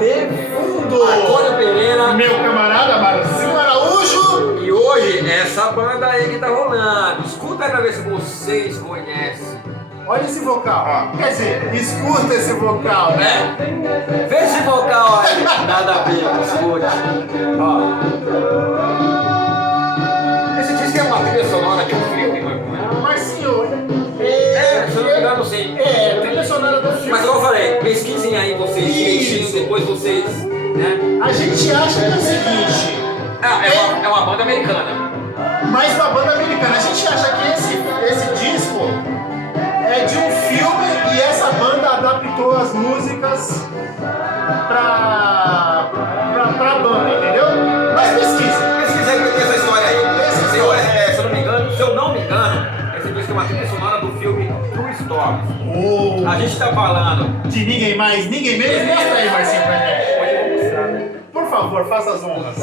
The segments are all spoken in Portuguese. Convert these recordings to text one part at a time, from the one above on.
de fundo. Antônio Pereira. Meu camarada Marcinho Araújo. E hoje, essa banda aí que tá rolando. Escuta aí pra ver se vocês conhecem. Olha esse vocal, ó. Quer dizer, escuta esse vocal, né? Vê esse vocal aí. Nada a ver, escute. Ó. Esse disco é uma trilha sonora de um filme, mano. Marcinho, Se eu não me engano, sim. trilha sonora do filme. Mas como eu falei, pesquisem aí vocês, direitinho, depois vocês, né? A gente acha que é o seguinte. É uma banda americana. Mais uma banda americana. A gente acha que esse disco é de um filme e essa banda adaptou as músicas pra banda, entendeu? Mas pesquisa. Pesquisa aí pra ter essa história aí. Se eu não me engano, esse disco é uma trilha sonora do filme True Stories. A gente tá falando De ninguém mais, ninguém menos. Mostra aí, Marcinho, pra gente. Por favor, faça as honras.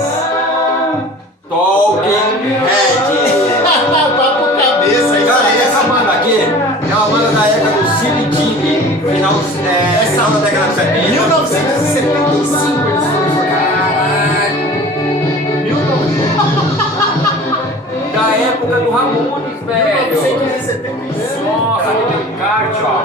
Talking Head. Papo cabeça, isso Cara, aí. essa banda aqui é uma banda da época do CBGB, final da década de 70. 1975 eles foram. Da época do Ramones, velho. 1975. Nossa, aquele encarte, ó.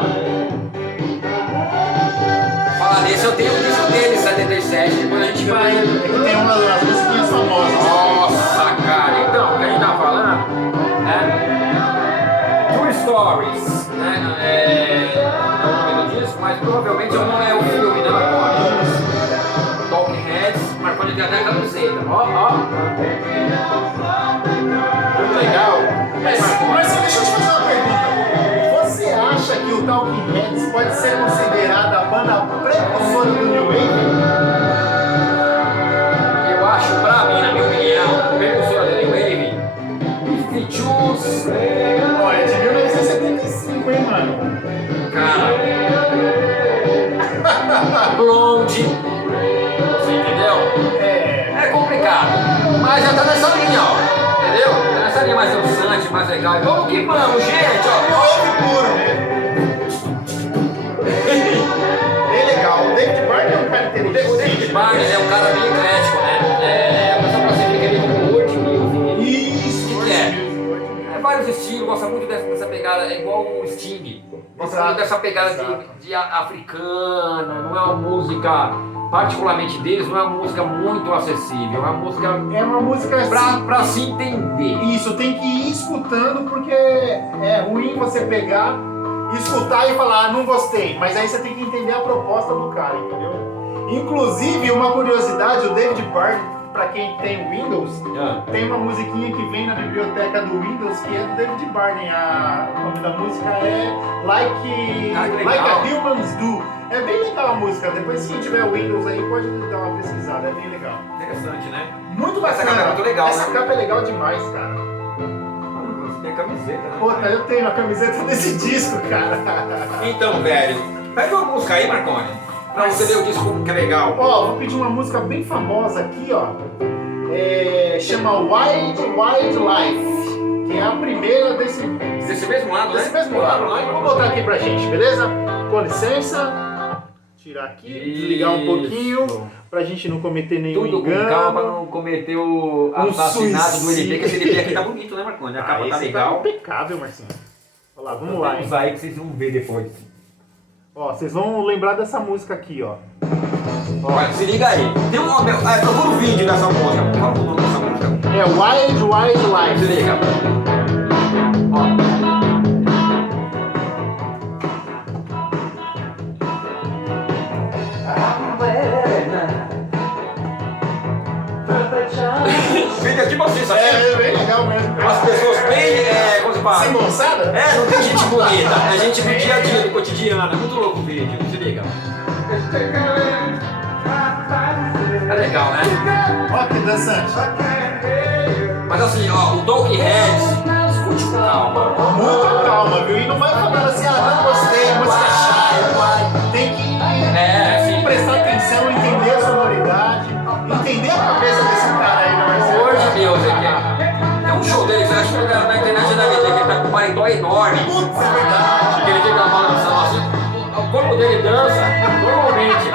Fala nesse, eu tenho o disco dele, 77, depois a gente vai. Tem uma das musiquinhas famosas. Nossa, cara, então, o que a gente tá falando, né? True Stories, né? É o nome do disco, mas provavelmente não é o filme, né, Marconi? Talking Heads, Marconi tem até a camiseta, ó. Muito legal. Mas deixa eu te fazer uma pergunta. Você acha que o Talking Heads pode ser considerada a banda precursora do New Wave? Eu acho, pra mim, na minha opinião, precursora do New Wave, Beastie Juice. Ó, é de 1975, hein, mano? Cara, Blonde, você entendeu? É complicado, mas já tá nessa linha, ó, entendeu? Tá nessa linha mais dançante, mais legal. Vamos que vamos, gente, ó. Wave puro. Bem legal. O David Byrne é um cara O inteligente. David Barnes é um cara bem eclético, né? A pessoa classifica ele como world music. Isso, O que é? É vários estilos, gosta muito dessa pegada, é igual o Sting. Gosta muito dessa pegada de africana, não é uma música, particularmente deles, não é uma música muito acessível, é uma música pra se entender. Isso, tem que ir escutando porque é ruim você pegar, escutar e falar, não gostei. Mas aí você tem que entender a proposta do cara, entendeu? Inclusive, uma curiosidade, o David Byrne, pra quem tem Windows, tem uma musiquinha que vem na biblioteca do Windows que é do David Byrne. O nome da música é Like a Humans Do. É bem legal a música. Depois, se tiver Windows aí, pode dar uma pesquisada. É bem legal. Interessante, né? Muito bacana. Essa capa é muito legal, Essa né? capa é legal demais, cara. Você tem a camiseta, né? Puta, eu tenho a camiseta desse disco, cara. Então, velho, pega uma música aí, Marconi, pra você ver o disco como que é legal. Ó, vou pedir uma música bem famosa aqui, ó. Chama Wild Wild Life, que é a primeira desse mesmo lado, desse né? mesmo lado. Vou botar aqui pra gente, beleza? Com licença. Tirar aqui, desligar um pouquinho, pra gente não cometer nenhum Tudo engano. com calma pra não cometer o assassinato do LP, que esse LP aqui tá bonito, né, Marconi? A capa tá esse legal. Tá impecável, Marcinho. Olha lá, vamos lá, hein? Vamos aí que vocês vão ver depois. Ó, vocês vão lembrar dessa música aqui, ó. Olha, se liga aí. Tem um nome, procura o vídeo dessa música. Qual é o nome dessa música? É Wild Wild Life. Se liga. Ó. O vídeo é tipo assim, sabe? É bem legal mesmo. As pessoas bem, como se fala? Sem moçada? Não tem gente bonita, é gente do dia a dia, do cotidiano. É muito louco o vídeo, se liga. É legal, né? Ó que dançante. Mas assim, ó, o Talking Heads, escute com calma. Muito calma, viu? E não vai falando assim, não gostei, música chata. Tem que prestar atenção, entender a sonoridade, entender a cabeça desse cara aí, não é? Hoje, meu, tem um show dele, você acha que na internet deve ter, que ele tá com um paletó enorme. Putz, é verdade. Que ele fica balançando assim, o corpo dele dança, normalmente,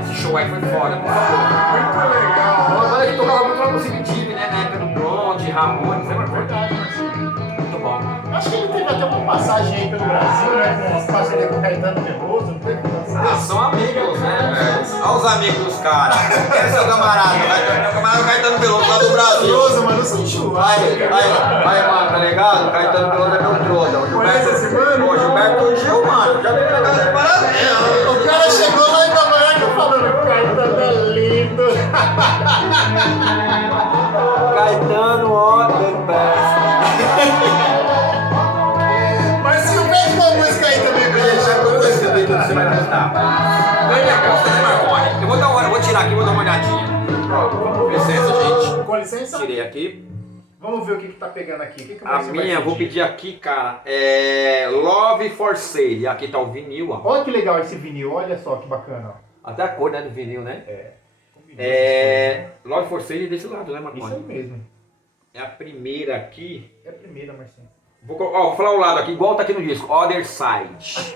esse show aí foi foda, por favor. Muito legal. Uma banda que tocava muito lá no Cimitério, né? Na época do Blonde, Ramones, lembra? Verdade, Marcinho. Muito bom. Acho que ele teve até uma passagem aí pelo Brasil, né? Com umas parcerias com o Caetano Veloso, não teve? Ah, são amigos, né, velho? Olha os amigos dos caras. Quem é seu camarada? Meu camarada Caetano Veloso lá do Brasil. Veloso, mano, eu sou enxurrado. Aí, mano, tá ligado? Caetano Veloso é meu trono. Conhece esse mano? Pô, Gilberto Gil, mano. Já veio pegar de parabéns. O cara chegou lá em Nova York falando, Caetano é lindo. Caetano, ó, the best. Mas se o pede uma música aí também, Você vai gostar. Bem legal, né, Marconi? Eu vou tirar aqui, vou dar uma olhadinha. Com licença, gente. Com licença. Tirei aqui. Vamos ver o que tá pegando aqui. O que o A Marcinho vai minha, vou pedir aqui, cara, é Love for Sale. Aqui tá o vinil, ó. Olha que legal esse vinil, olha só que bacana. Ó. Até a cor, né, do vinil, né? É. Love for Sale desse lado, né, Isso aí Marconi? mesmo. É a primeira aqui. É a primeira, Marcinho. Vou falar o lado aqui, igual tá aqui no disco, Other Side.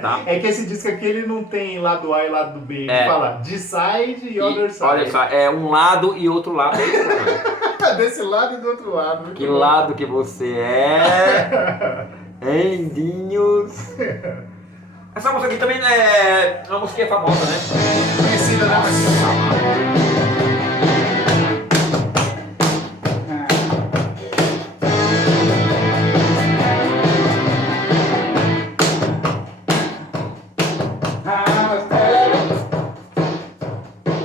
Tá? É que esse disco aqui ele não tem lado A e lado B. Ele É. fala de side e other side. Other Side. É um lado e outro lado. Desse lado e do outro lado. Muito Que bom. lado que você é? Endinhos. Essa música aqui também é uma música famosa, né? Conhecida, né, Marcinho?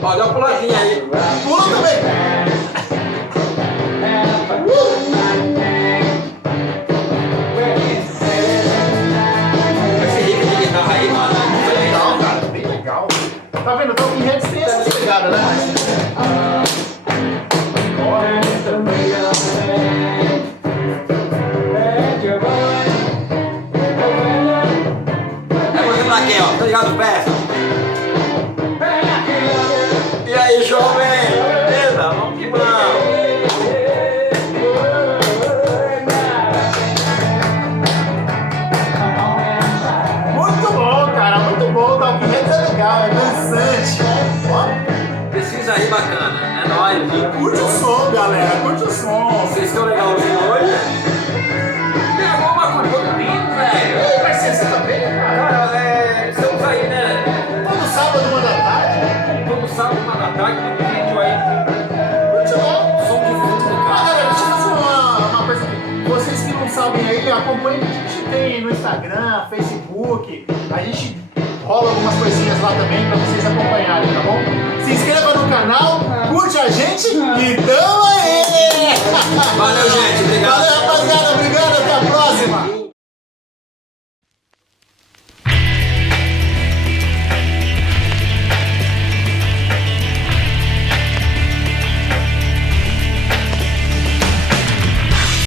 Ó, dá uma puladinha aí. Pula também! Esse riff de guitarra aí, mano. Bem legal, cara. Bem legal. Tá vendo? O Talking Heads tem essa pegada, né, Marcinho? É você pra quê, ó? Tá ligado? Peça. E aí, jovem? Beleza? Vamos que vamos. Muito bom, cara. Muito bom. O Talking Heads é legal, é dançante. Ó, Pesquisa aí, bacana. É nóis. curte o som, galera. Curte o som. Vocês estão legalzinhos hoje? Pegou uma coisa todo lindo, velho. Vai ser você também, cara? Cara, estamos aí, né? Todo sábado, 1h da tarde. Todo sábado, 1 da tarde, tem um vídeo aí. Curte lá. Som de fundo, Ah, cara. galera, deixa eu fazer uma coisa aqui. Vocês que não sabem aí, acompanhem o que a gente tem no Instagram, Facebook. A gente rola algumas coisinhas lá também pra vocês acompanharem, tá bom? Se inscreva no canal, curte a gente e